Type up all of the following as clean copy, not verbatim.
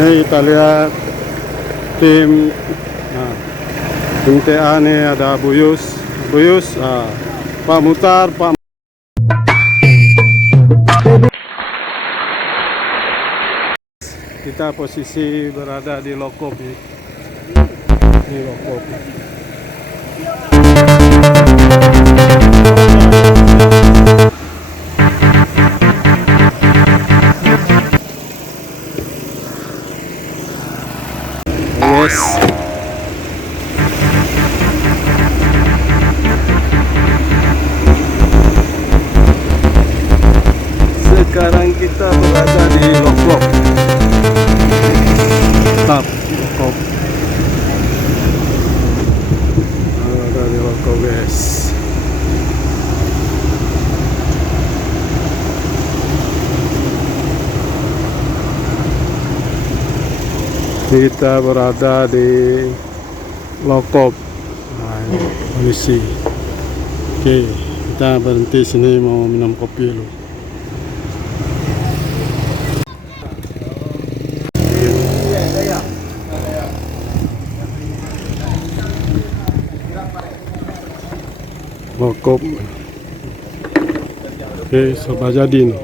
Ini kita lihat tim tim TA nih, ada Buyus, Pak Mutar, Pak. Kita posisi berada di Lokop nih. Ini Lokop. Yes. Sekarang kita berada di Lokop. Tetap Lokop. Berada di Lokop, guys. Kita berada di Lokop. Nah, ini polisi. Oke, kita berhenti sini mau minum kopi dulu. Lokop. Oke, Serba Jadi nih.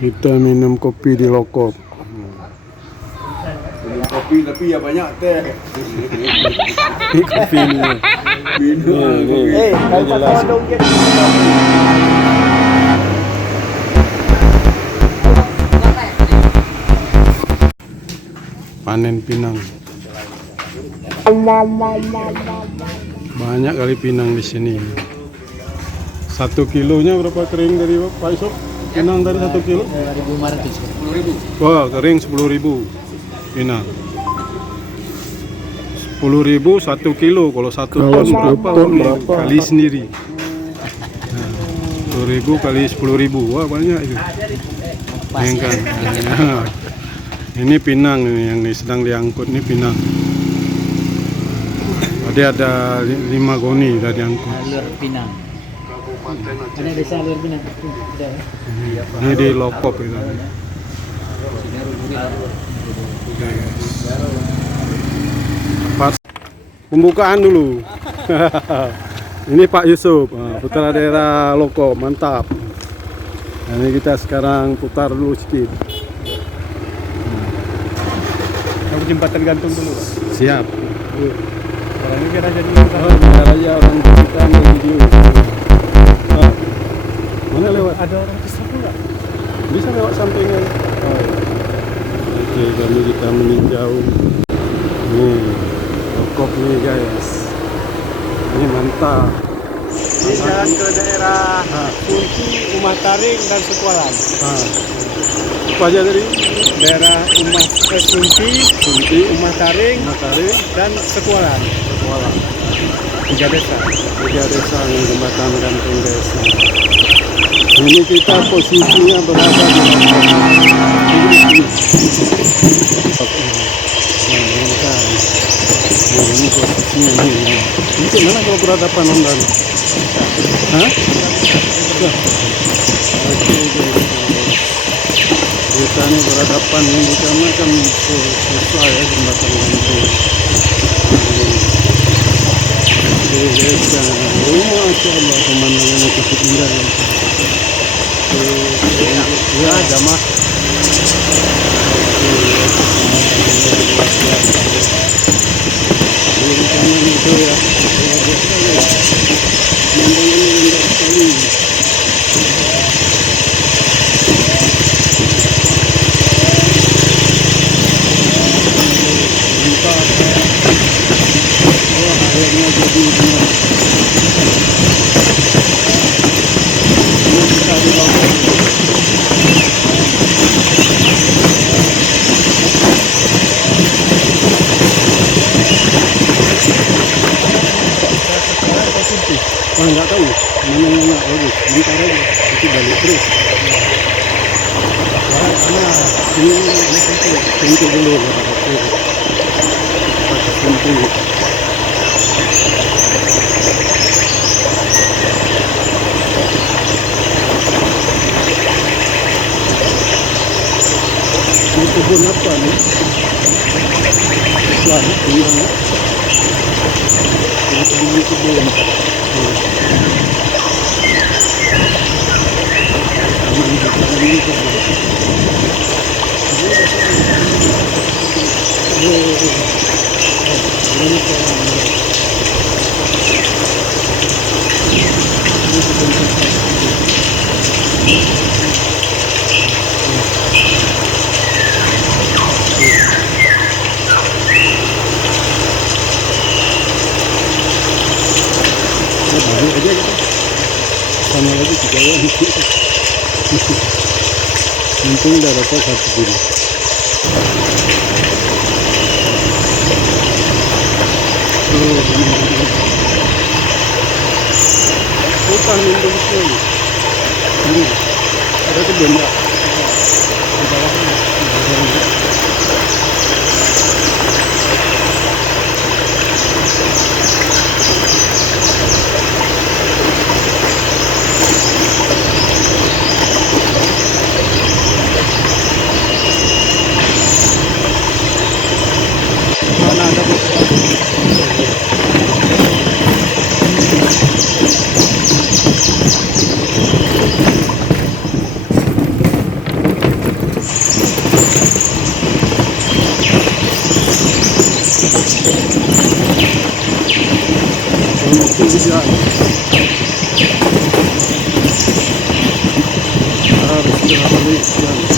Kita minum kopi di Lokop. Minum kopi tapi ya banyak teh. Ini kopi ini. Minum. Ini jelas. Panen pinang. Banyak kali pinang di sini. 1 kilonya berapa kering dari Pak Isok? Pinang dari 1 kilo? 10.000. Wah, kering 10.000 pinang. 10.000 1 kilo. Kalau 1 ton berapa? Kali sendiri. Nah, 10.000 kali 10.000. Wah, banyak itu. Bayangkan. Nah, ini pinang yang sedang diangkut. Ini pinang. Tadi ada 5 goni sudah diangkut. Alur Pinang. Ada desa Alur Pinang. Ini di Lokop itu. Pas pembukaan dulu. Ini Pak Yusuf, putra daerah Lokop, mantap. Nah, ini kita sekarang putar dulu sedikit. Kamu jembatan gantung dulu. Siap. Ini biar aja dulu. Biar aja orang kita ambil video. Mana lewat? Ada orang kesana enggak? Bisa lewat sampingnya. Oke, kami kita meninjau. Nih, Lokop nih guys. Ini mantap. Ini jalan ke daerah Kunci, Umataring dan Sekualan. Apa aja dari Daerah Kunci, Umataring dan Sekualan. 3 desa. 3 desa yang jembatan gantung desa. Ini kita posisinya berada di Lokop. Ini posisinya ini. Ini mana kalau berhadapan Honda? Hah? Oke, kita ini berhadapan ini karena kan susah ya jembatan gantung. Desa, masya Allah pemandangannya cukup indah. Ya, jamaah. Itu ya. Nggak tahu mana bagus, bentar aja nanti balik terus. Karena ini pintu dulu, pintu. kebun apa nih? Lari bilang ya. Ini kebun. Taman ini kebun. Balik aja gitu. Sama lagi 3 orang. Untung udah dapat 1 kilo. Bukan lindung sekali. Ini ada kebun ya. Di bawahnya. Mana ada harus balik